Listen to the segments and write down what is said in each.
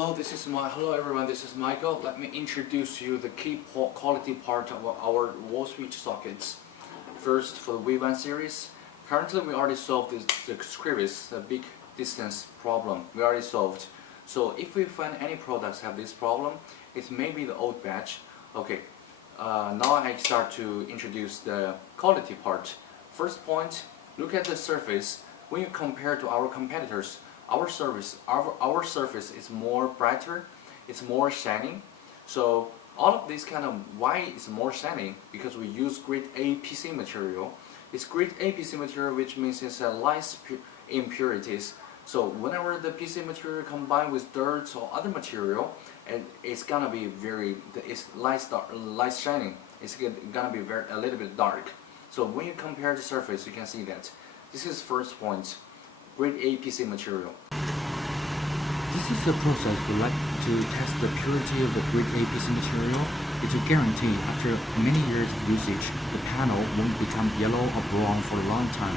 Hello everyone, this is Michael. Let me introduce you the key quality part of our wall switch sockets. First, for the V1 series, currently we already solved the squeeze, the big distance problem. We already solved. So if we find any products have this problem, it may be the old batch. Okay, now I start to introduce the quality part. First point, look at the surface. When you compare to our competitors, our surface is more brighter, it's more shining. So all of this kind of why it's more shining, because we use grade A PC material. It's grade A PC material, which means it's less impurities. So whenever the PC material combined with dirt or other material, it's gonna be it's less shining. It's gonna be a little bit dark. So when you compare the surface, you can see that. This is first point. Grade A PC material. This is the process we like to test the purity of the grade A PC material. It's a guarantee after many years of usage, the panel won't become yellow or brown for a long time.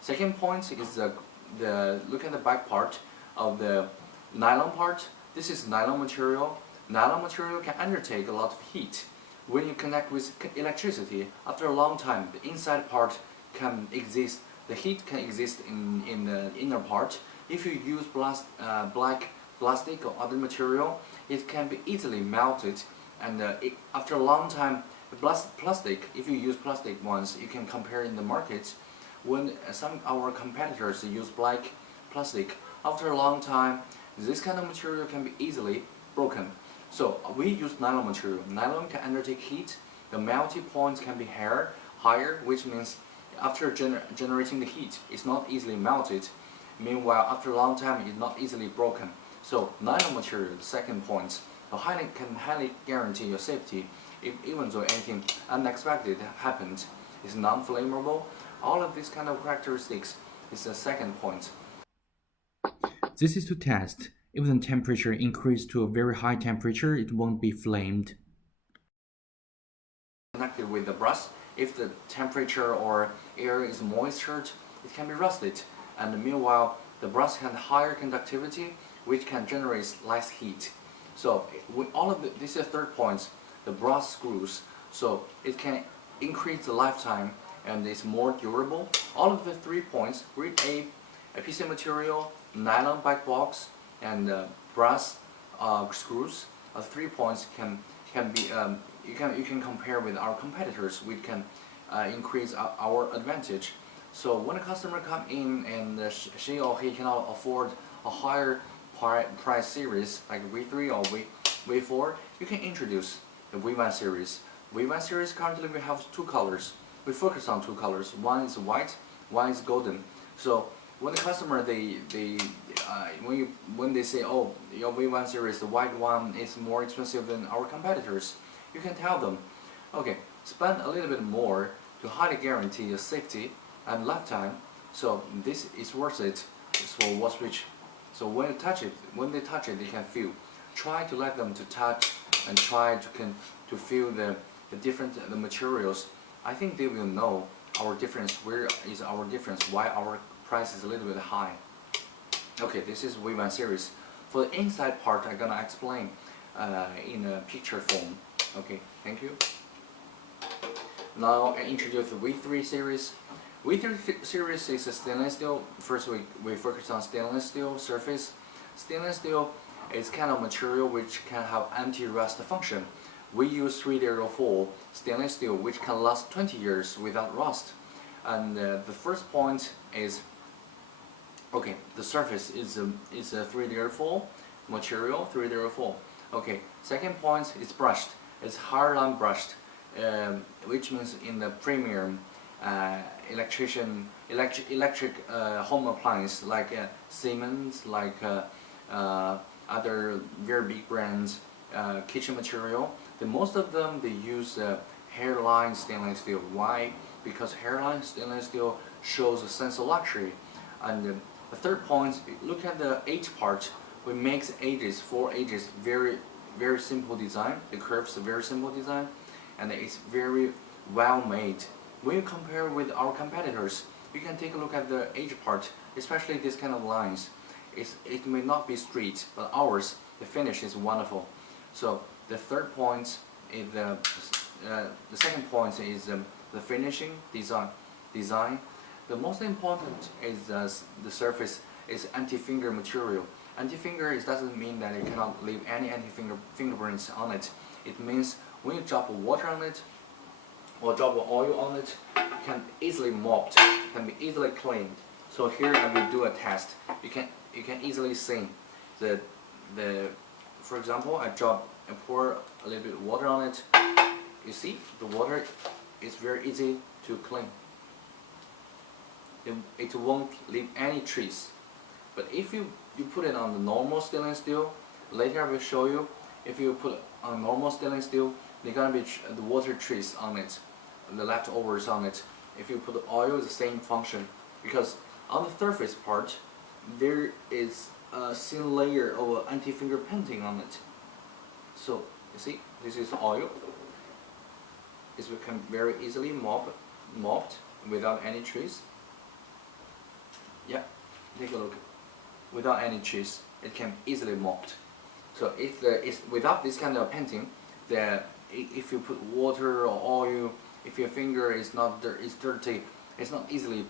Second point is the look at the back part of the nylon part. This is nylon material. Nylon material can undertake a lot of heat. When you connect with electricity, after a long time, the inside part can exist. The heat can exist in the inner part. If you use black plastic or other material, it can be easily melted. And after a long time, plastic. If you use plastic ones, you can compare in the market. When some of our competitors use black plastic, after a long time, this kind of material can be easily broken. So we use nylon material. Nylon can undertake heat. The melting point can be higher, which means after generating the heat, it's not easily melted. Meanwhile, after a long time, it's not easily broken. So nylon material, the second point, can highly guarantee your safety. Even though anything unexpected happened, it's non-flammable. All of these kind of characteristics is the second point. This is to test. If the temperature increases to a very high temperature, it won't be flamed. Connected with the brush, if the temperature or air is moistured, it can be rusted. And meanwhile, the brush has higher conductivity, which can generate less heat. So with all of this is the third point, the brush screws. So it can increase the lifetime and it's more durable. All of the 3 points, grade A PC material, nylon back box, and brass screws. 3 points can be you can compare with our competitors. We can increase our advantage. So when a customer come in and she or he cannot afford a higher price series like V3 or V4, you can introduce the V1 series. V1 series currently we have 2 colors. We focus on 2 colors. One is white, one is golden. So when the customer when they say, oh, your V1 series, the white one is more expensive than our competitors, you can tell them, okay, spend a little bit more to highly guarantee your safety and lifetime. So this is worth it for wall switch. So when they touch it, they can feel. Try to let them to touch and try to feel the materials. I think they will know our difference. Where is our difference? Why our price is a little bit high. Okay, this is V1 series. For the inside part, I'm gonna explain in a picture form. Okay, thank you. Now I introduce the V3 series. V3 series is a stainless steel. First we focus on stainless steel surface. Stainless steel is kind of material which can have anti-rust function. We use 304 stainless steel which can last 20 years without rust. And the first point is, okay, the surface is a 304 material, 304. Okay, second point is brushed. It's hard line brushed, which means in the premium electric home appliance like Siemens, like other very big brands, kitchen material. Most of them they use hairline stainless steel. Why? Because hairline stainless steel shows a sense of luxury. And the third point, look at the edge part. We make edges, 4 edges, very simple design. The curves are very simple design, and it's very well made. When you compare with our competitors, you can take a look at the edge part, especially this kind of lines. It may not be straight, but ours, the finish is wonderful. So the third point is the second point is the finishing design. The most important is the surface is anti-finger material. Anti-finger doesn't mean that you cannot leave any fingerprints on it. It means when you drop water on it or drop oil on it, it can easily mopped, can be easily cleaned. So here I will do a test. You can easily see the for example, I pour a little bit of water on it. You see the water is very easy to clean. It won't leave any trace. But if you put it on the normal stainless steel, later I will show you, if you put on normal stainless steel, there's gonna be the water trace on it, the leftovers on it. If you put oil, it's the same function, because on the surface part there is a thin layer of anti-finger painting on it. So you see, this is oil. It can very easily mopped without any trace. Yeah, take a look. Without any trace, it can easily mopped. So if it's without this kind of painting, if you put water or oil, if your finger is dirty, it's not easily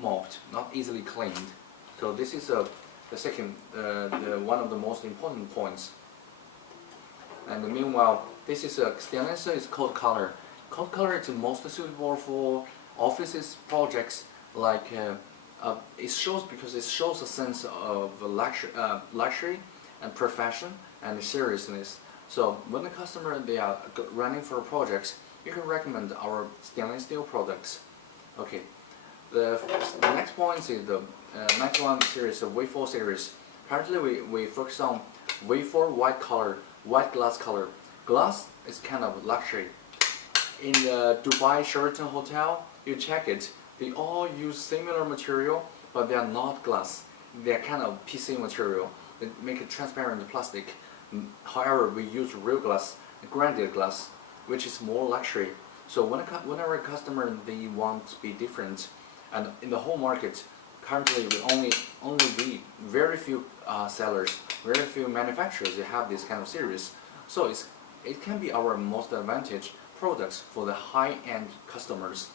mopped, not easily cleaned. So this is the second, one of the most important points. And meanwhile, this is a stainless. It's cold color. Cold color is most suitable for offices projects, like it shows a sense of luxury and profession and seriousness. So when the customer they are running for projects, you can recommend our stainless steel products. Okay, the next point is the next one series, the V4 series. Currently we focus on V4 white glass color. Glass is kind of luxury. In the Dubai Sheraton Hotel, you check it, they all use similar material, but they are not glass. They are kind of PC material. They make it transparent plastic. However, we use real glass, graded glass, which is more luxury. So whenever a customer they want to be different, and in the whole market, currently we very few sellers, very few manufacturers that have this kind of series. So it can be our most advantage products for the high-end customers.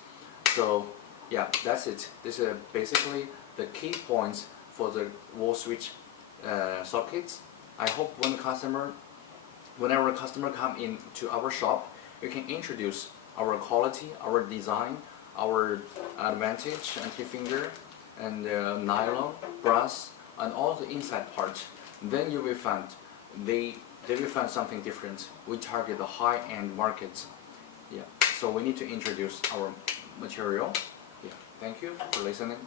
So yeah, that's it. This is basically the key points for the wall switch sockets. I hope whenever a customer come in to our shop, we can introduce our quality, our design, our advantage, anti-finger, and nylon, brass, and all the inside parts. Then you will find they will find something different. We target the high-end markets. Yeah, so we need to introduce our material. Yeah, thank you for listening.